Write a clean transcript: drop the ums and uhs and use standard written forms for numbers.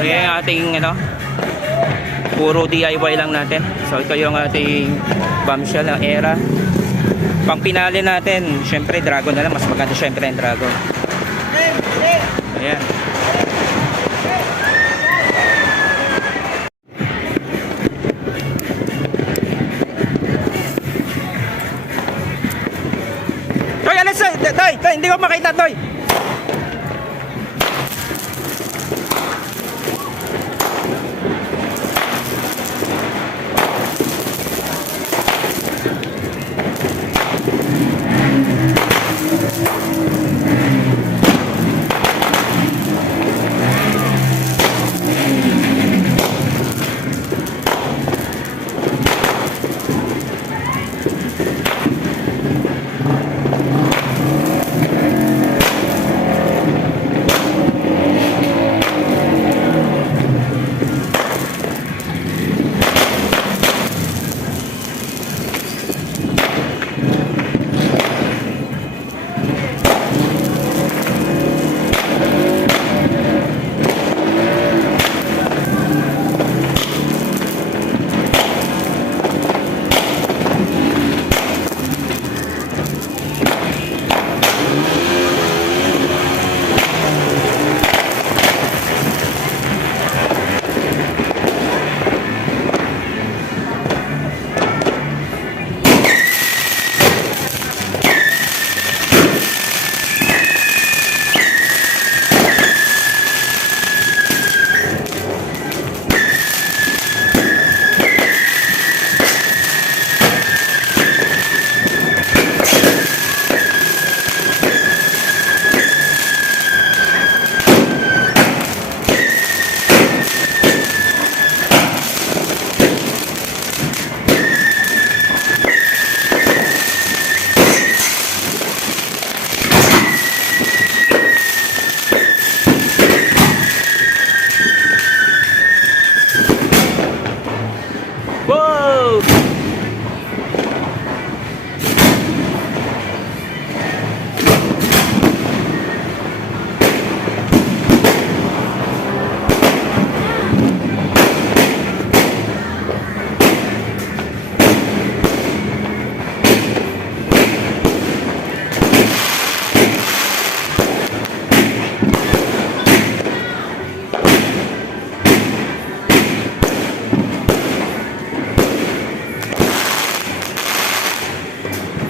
So yan yung ating ano, puro DIY lang natin. So ito yung ating bombshell na era. Pang pinali natin, syempre dragon na lang, mas maganda syempre yung dragon. Ayan. Toy, alas! Toy, hindi ko makita, Toy!